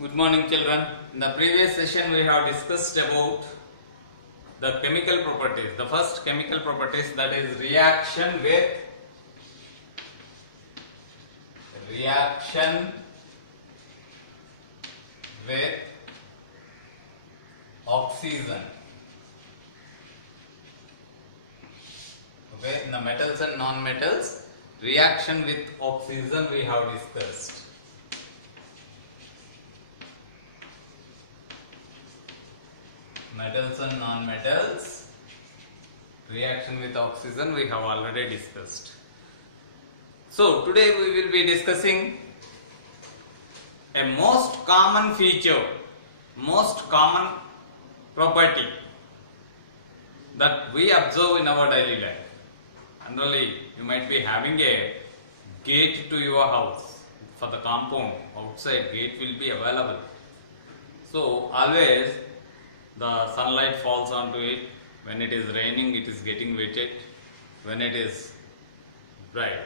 Good morning, children. In the previous session we have discussed about the chemical properties. The first chemical properties, that is reaction with oxygen. Okay, in the metals and non-metals, reaction with oxygen we have discussed. Metals and non-metals, reaction with oxygen we have already discussed. So today we will be discussing a most common feature, most common property that we observe in our daily life. Generally, you might be having a gate to your house. For the compound, outside gate will be available. So always the sunlight falls onto it. When it is raining, it is getting wetted. When it is bright.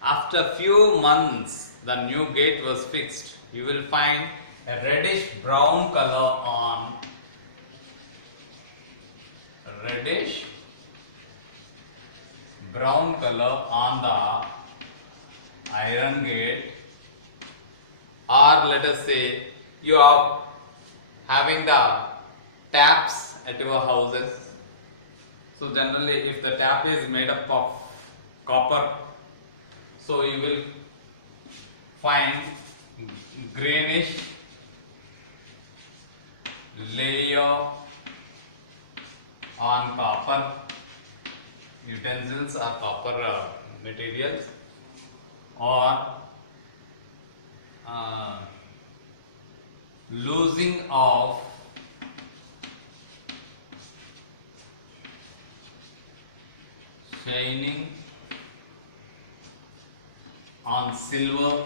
After few months, the new gate was fixed. You will find a reddish brown color on the iron gate, or let us say you are having the taps at your houses. So generally, if the tap is made up of copper, so you will find greenish layer on copper utensils or copper materials, or losing of shining on silver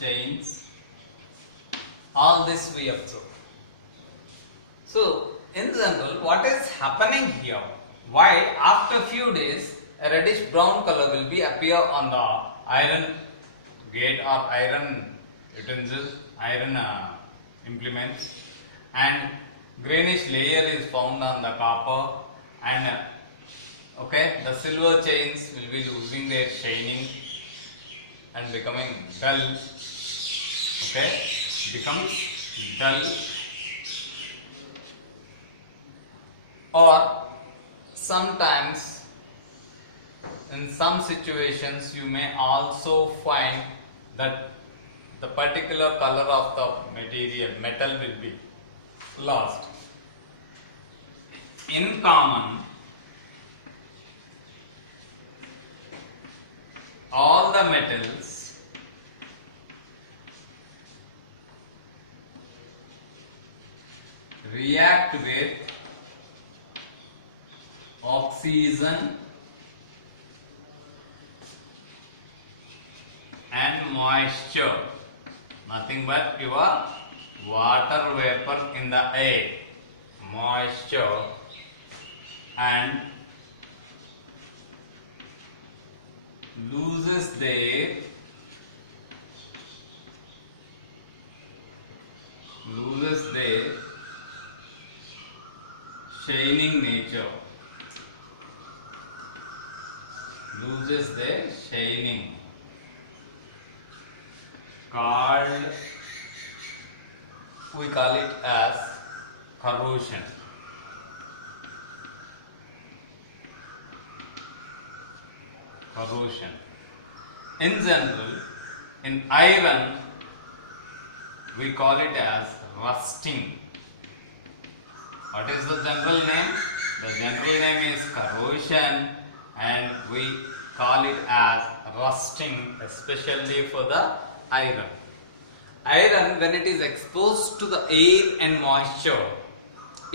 chains. All this we observe. So in general, what is happening here? Why after few days a reddish brown color will be appear on the iron gate or iron utensils, iron implements, and greenish layer is found on the copper, and the silver chains will be losing their shining and becoming dull. Becomes dull. Or sometimes in some situations you may also find that the particular color of the metal will be lost. In common, all the metals react with oxygen and moisture, nothing but your water vapor in the air, moisture and loses their shining nature, loses their shining, we call it as corrosion. In general, in iron we call it as rusting. What is the general name? The general name is corrosion, and we call it as rusting, especially for the iron. Iron, when it is exposed to the air and moisture,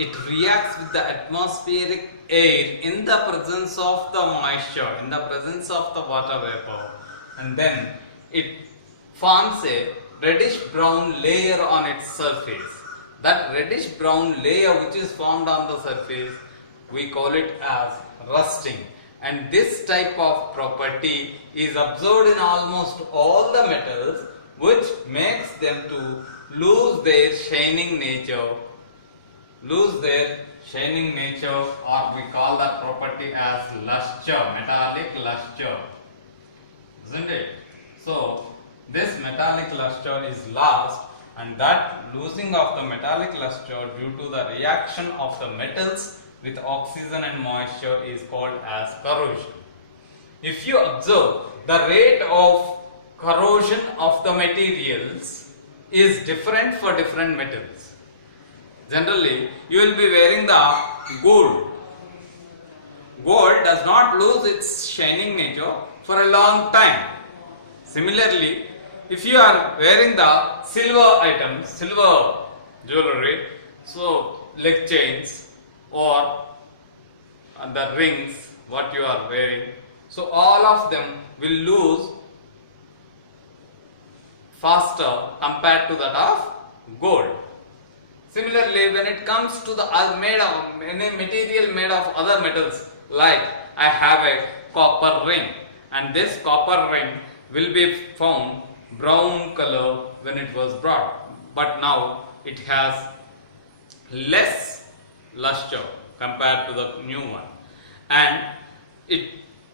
it reacts with the atmospheric air in the presence of the moisture, in the presence of the water vapor, and then it forms a reddish brown layer on its surface. That reddish brown layer which is formed on the surface, we call it as rusting. And this type of property is observed in almost all the metals, which makes them to lose their shining nature, or we call that property as luster, metallic luster, isn't it? So this metallic luster is lost, and that losing of the metallic luster due to the reaction of the metals with oxygen and moisture is called as corrosion. If you observe, the rate of corrosion of the materials is different for different metals. Generally, you will be wearing the gold. Gold does not lose its shining nature for a long time. Similarly, if you are wearing the silver items, silver jewelry, so leg chains or the rings what you are wearing, so all of them will lose faster compared to that of gold. Similarly, when it comes to the made of any material made of other metals, like I have a copper ring, and this copper ring will be found brown color when it was brought, but now it has less luster compared to the new one, and it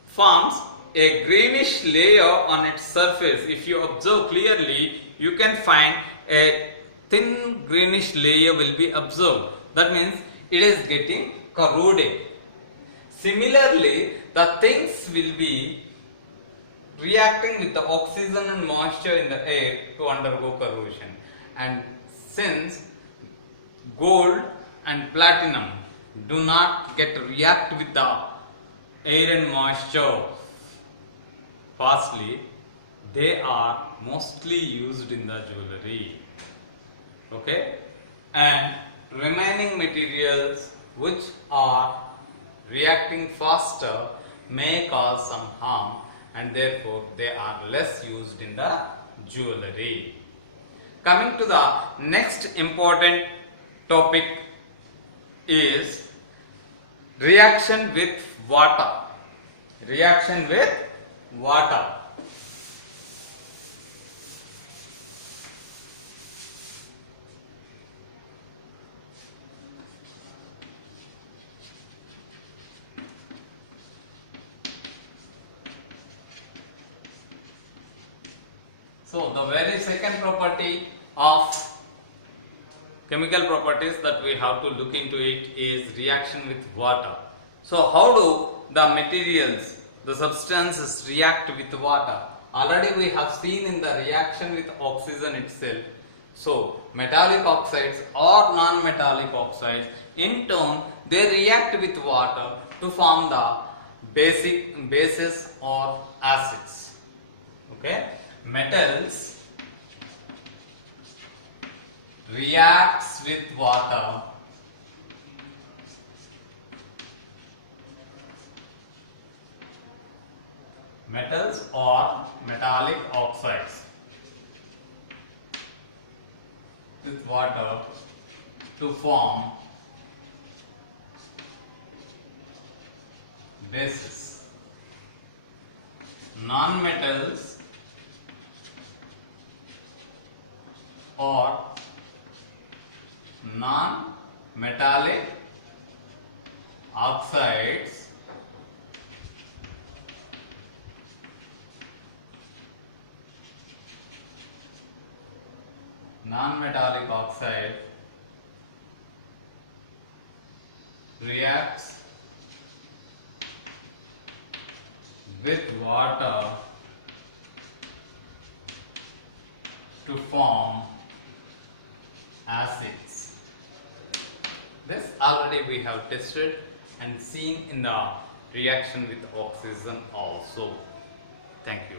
forms a greenish layer on its surface. If you observe clearly, you can find a thin greenish layer will be observed. That means it is getting corroded. Similarly, the things will be reacting with the oxygen and moisture in the air to undergo corrosion. And since gold and platinum do not react with the air and moisture fastly, they are mostly used in the jewelry. Okay, and remaining materials which are reacting faster may cause some harm, and therefore they are less used in the jewelry. Coming to the next important topic is reaction with water. Reaction with water. So the very second property of chemical properties that we have to look into it is reaction with water. So how do the materials, the substances react with water? Already we have seen in the reaction with oxygen itself. So metallic oxides or non-metallic oxides, in turn they react with water to form the bases or acids. Okay, metals reacts with water metals or metallic oxides with water to form bases. Non-metals or non-metallic oxides reacts with water to form acids. This already we have tested and seen in the reaction with oxygen also. Thank you.